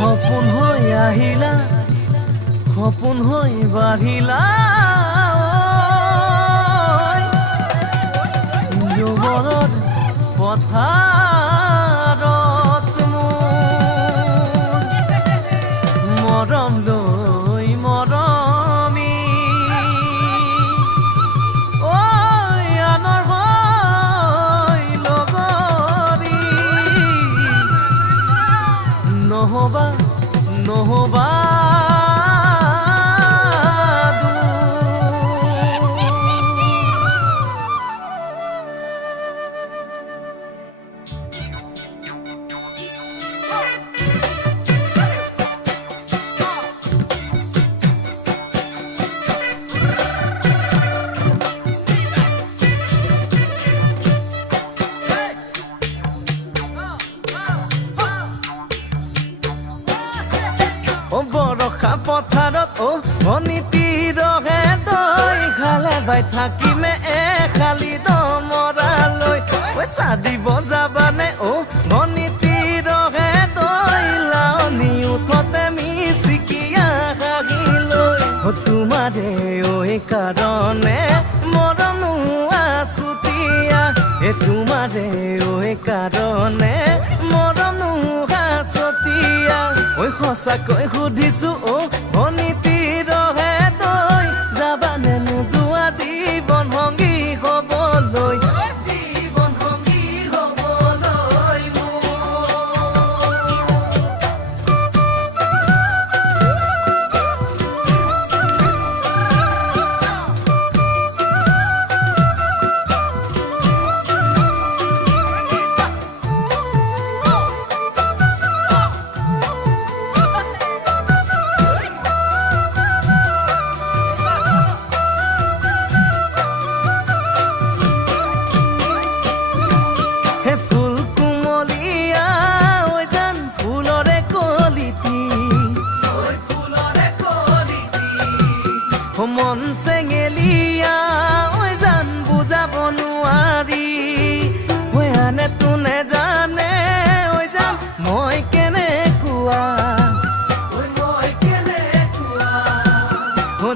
সপোন হৈ আহিলা সপোন হৈ বাঢ়িলা যুৱনত পথাৰত মৰম লৈ মৰমি আনৰ হৈ লগৰী নহবা নহবা বৰষা পথাৰত অনিতি ৰহে দৈ খালে বাই থাকিমে খালি দমৰালৈ পইচা দিব যাবানে অনিতি ৰহে দৈ লাৱনি উঠতে মিচিকিয়া হাগিলৈ তোমাৰে কাৰণে মৰম আছুতীয়া তোমাৰে কাৰণে মৰম হাছতীয়া সঁচাকৈ সুধিছো অনিতি ৰহে দৈ যাবানে নোযোৱা জীৱন সংগী হ'বলৈ জীৱন সংগী হ'বলৈ মন চেঙেলিয়া জান বুজাব নোৱাৰি আনে তোনে জানে জান মই কেনেকুৱা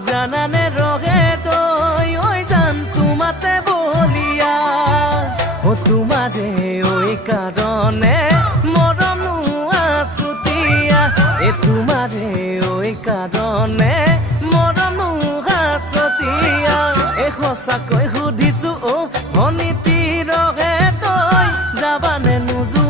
জানানে ৰহে তই জান তোমাতে বলিয়া তোমাৰে কাৰণে মৰম আছুতীয়া তোমাৰে কাৰণে মৰম হাছতীয়া সঁচাকৈ সুধিছো অনিতি ৰহে তই যাবানে নোযোৱা